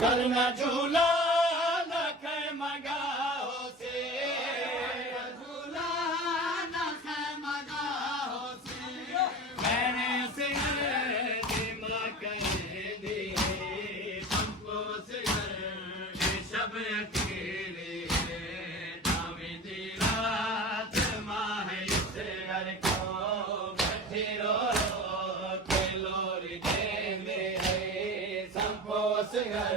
कल न झूला न खे मगाओ से झूला न खे मगाओ से मैंने से दिमाग दी हमको से सब अकेले दावी दी रात माह से घर को बैठे रो के लोरी दे मेरे संपोस घर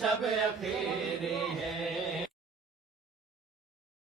सब अखेरे हैं।